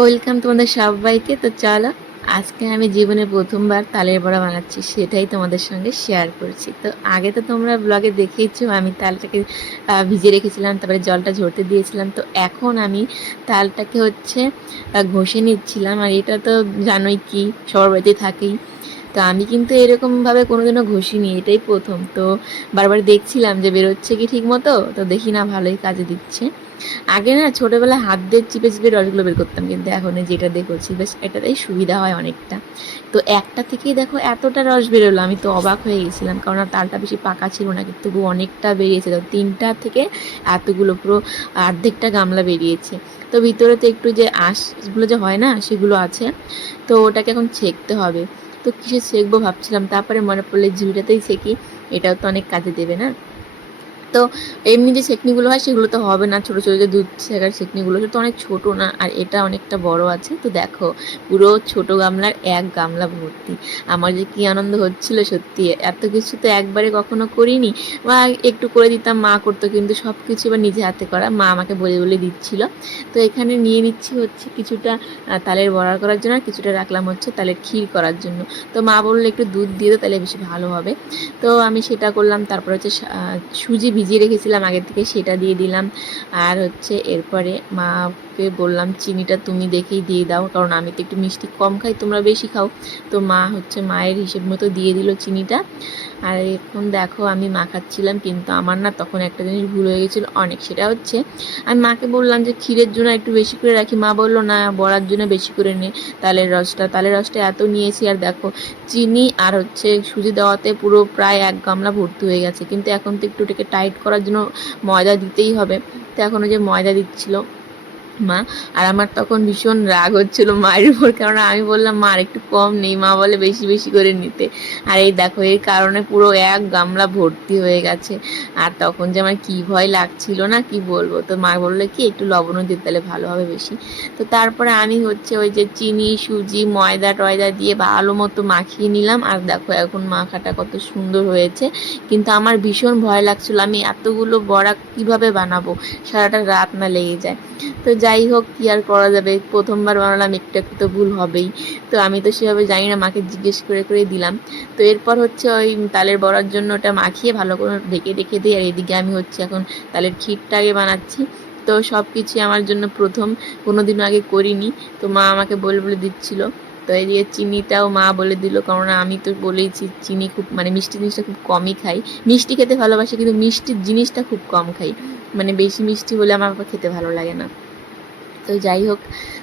Welcome তোমাদের সবাইকে। তো চলো, আজকে আমি জীবনে প্রথমবার তালের বড়া বানাচ্ছি, সেটাই তোমাদের সঙ্গে শেয়ার করছি। তো আগে তো তোমরা ব্লগে দেখেইছো আমি তালটাকে ভিজিয়ে রেখেছিলাম, তারপরে জলটা ঝরতে দিয়েছিলাম। তো এখন আমি তালটাকে ঘষে নিচ্ছিলাম। আর এটা তো জানোই কি, সবার বাড়িতে থাকেই। তো আমি কিন্তু এরকমভাবে কোনোদিনও ঘষিনি, এটাই প্রথম। তো বারবার দেখছিলাম যে বেরোচ্ছে কি ঠিক মতো, তো দেখি না ভালোই কাজে দিচ্ছে। আগে না ছোটোবেলায় হাত দিয়ে চিপে চিপে রসগুলো বের করতাম, কিন্তু এখন যেটা দেখছি বেশ এটাতেই সুবিধা হয় অনেকটা। তো একটা থেকেই দেখো এতটা রস বেরোলো, আমি তো অবাক হয়ে গেছিলাম, কারণ তালটা বেশি পাকা ছিল না, কিন্তু তবু অনেকটা বেরিয়েছে। তো তিনটা থেকে এতগুলো পুরো অর্ধেকটা গামলা বেরিয়েছে। তো ভিতরে তো একটু যে আঁশগুলো যে হয় না, সেগুলো আছে। তো ওটাকে এখন ছেঁকতে হবে। তো কিসে ছেঁকবো ভাবছিলাম, তারপরে মনে পড়লে ঝুড়িটাতেই ছেঁকি, এটাও তো অনেক কাজে দেবে না। তো এমনি যে ছেঁকনিগুলো হয় সেগুলো তো হবে না, ছোটো ছোটো যে দুধ ছেঁকার ছেঁকনিগুলো সেটা তো অনেক ছোটো না, আর এটা অনেকটা বড় আছে। তো দেখো, পুরো ছোটো গামলার এক গামলা ভর্তি। আমার যে কী আনন্দ হচ্ছিল সত্যি, এত কিছু তো একবারে কখনো করিনি। বা একটু করে দিতাম, মা করতো, কিন্তু সব কিছু এবার নিজে হাতে করা, মা আমাকে বলে বলে দিচ্ছিল। তো এখানে নিয়ে নিচ্ছি কিছুটা তালের বড়া করার জন্য, আর কিছুটা রাখলাম তালের ক্ষীর করার জন্য। তো মা বললো একটু দুধ দিয়ে দাও, তাহলে বেশি ভালো হবে। তো আমি সেটা করলাম। তারপর সুজি ভিজিয়ে রেখেছিলাম আগের থেকে, সেটা দিয়ে দিলাম। আর এরপরে মাকে বললাম চিনিটা তুমি দেখেই দিয়ে দাও, কারণ আমি তো একটু মিষ্টি কম খাই, তোমরা বেশি খাও। তো মা মায়ের হিসেব মতো দিয়ে দিল চিনিটা। আর এখন দেখো আমি মাখাচ্ছিলাম, কিন্তু আমার না তখন একটা জিনিস ভুল হয়ে গেছিলো অনেক। সেটা আমি মাকে বললাম যে ক্ষীরের জন্য একটু বেশি করে রাখি, মা বললো না, বড়ার জন্য বেশি করে নে তালের রসটা এত নিয়েছি। আর দেখো, চিনি আর সুজি দেওয়াতে পুরো প্রায় এক গামলা ভর্তি হয়ে গেছে। কিন্তু এখন তো একটু এটাকে টাইট করার জন্য ময়দা দিতেই হবে। তো এখন ময়দা দিচ্ছিল মা। আর আমার তখন ভীষণ রাগ হচ্ছিল মায়ের উপর, কারণ আমি বললাম মা আর একটু কম নেই, মা বলে বেশি বেশি করে নিতে। আর এই দেখো, এর কারণে পুরো এক গামলা ভর্তি হয়ে গেছে। আর তখন যে আমার কী ভয় লাগছিল না, কি বলবো। তো মা বললো কি একটু লবণও দিতে, তাহলে ভালো হবে বেশি। তো তারপরে আমি ওই যে চিনি সুজি ময়দা টয়দা দিয়ে ভালো মতো মাখিয়ে নিলাম। আর দেখো এখন মাখাটা কত সুন্দর হয়েছে। কিন্তু আমার ভীষণ ভয় লাগছিল, আমি এতগুলো বড়া কিভাবে বানাবো, সারাটা রাত না লেগে যায়। তো যাই হোক, কী আর করা যাবে, প্রথমবার বানালাম, একটু একটু তো ভুল হবেই। তো আমি তো সেভাবে জানি না, মাকে জিজ্ঞেস করে করে দিলাম। তো এরপর ওই তালের বড়ার জন্য ওটা মাখিয়ে ভালো করে ঢেকে রেখে দিই। আর এদিকে আমি এখন তালের ক্ষীরটা আগে বানাচ্ছি। তো সব কিছুই আমার জন্য প্রথম, কোনো দিনও আগে করিনি। তো মা আমাকে বলে বলে দিচ্ছিল। তো এদিকে চিনিটাও মা বলে দিল, কারণ আমি তো বলেইছি চিনি খুব, মানে মিষ্টি জিনিসটা খুব কমই খাই। মিষ্টি খেতে ভালোবাসি, কিন্তু মিষ্টির জিনিসটা খুব কম খাই, মানে বেশি মিষ্টি হলে আমার আবার খেতে ভালো লাগে না। তো যাই হোক,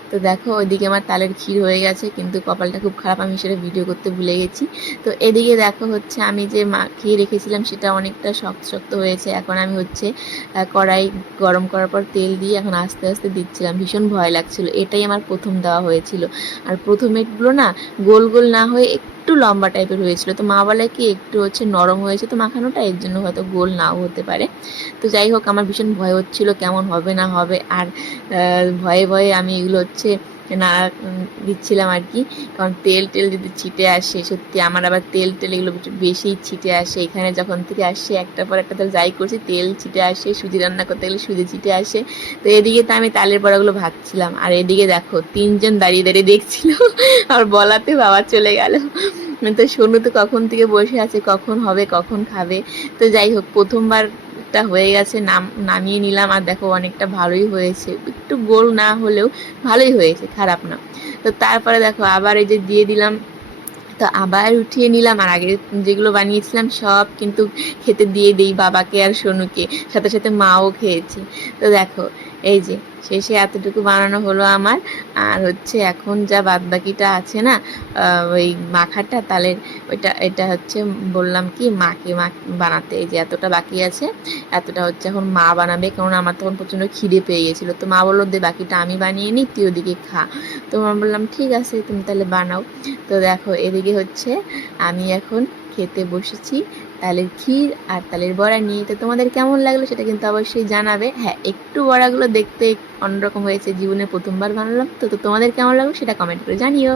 তো দেখো ওইদিকে আমার তালের ক্ষীর হয়ে গেছে, কিন্তু কপালটা খুব খারাপ, আমি সেটা ভিডিও করতে ভুলে গেছি। তো এদিকে দেখো আমি যে মাখিয়ে রেখেছিলাম সেটা অনেকটা শক্ত শক্ত হয়েছে। এখন আমি কড়াই গরম করার পর তেল দিয়ে এখন আস্তে আস্তে দিচ্ছিলাম, ভীষণ ভয় লাগছিল, এটাই আমার প্রথম দেওয়া হয়েছিল। আর প্রথমেরগুলো না গোল গোল না হয়ে একটু লম্বা টাইপের হয়েছিল। তো মা বলে কি একটু নরম হয়েছে তো মাখানোটা, এর জন্য হয়তো গোল নাও হতে পারে। তো যাই হোক, আমার ভীষণ ভয় হচ্ছিল কেমন হবে না হবে। আর ভয়ে ভয়ে আমি এগুলো নাড়া দিচ্ছিলাম আর কি, কারণ তেল টেল যদি ছিটে আসে, সত্যি আমার আবার তেল টেল এগুলো বেশিই ছিটে আসে। এখানে যখন থেকে আসছে একটার পর একটা তো যাই করছি তেল ছিটে আসে, সুজি রান্না করতে গেলে সুজি ছিটে আসে। তো এদিকে তো আমি তালের বড়াগুলো ভাজছিলাম, আর এদিকে দেখো তিনজন দাঁড়িয়ে দাঁড়িয়ে দেখছিল। আর বলাতে বাবা চলে গেল। তো সোনু তো কখন থেকে বসে আছে, কখন হবে কখন খাবে। তো যাই হোক, প্রথমবারটা হয়ে গেছে, নামিয়ে নিলাম। আর দেখো অনেকটা ভালোই হয়েছে, একটু গোল না হলেও ভালোই হয়েছে, খারাপ না। তো তারপরে দেখো আবার এই যে দিয়ে দিলাম, তো আবার উঠিয়ে নিলাম। আর আগে যেগুলো বানিয়েছিলাম সব কিন্তু খেতে দিয়ে দিই বাবাকে আর সোনুকে, সাথে সাথে মাও খেয়েছে। তো দেখো এই যে শেষে এতটুকু বানানো হলো আমার। আর এখন যা বাদ বাকিটা আছে না, ওই মাখাটা তালের, এটা বললাম কি মাকে বানাতে, এই যে এতটা বাকি আছে, এতটা এখন মা বানাবে, কারণ আমার তখন প্রচণ্ড খিদে পেয়ে গেছিলো। তো মা বললো দে বাকিটা আমি বানিয়ে নিই, তুই ওদিকে খা। তো মা বললাম ঠিক আছে, তুমি তাহলে বানাও। তো দেখো এদিকে আমি এখন খেতে বসেছি তালের ক্ষীর আর তালের বড়া নিয়ে। তো তোমাদের কেমন লাগলো সেটা কিন্তু অবশ্যই জানাবে। হ্যাঁ, একটু বড়াগুলো দেখতে অন্যরকম হয়েছে, জীবনে প্রথমবার বানালাম। তো তোমাদের কেমন লাগলো সেটা কমেন্ট করে জানিও।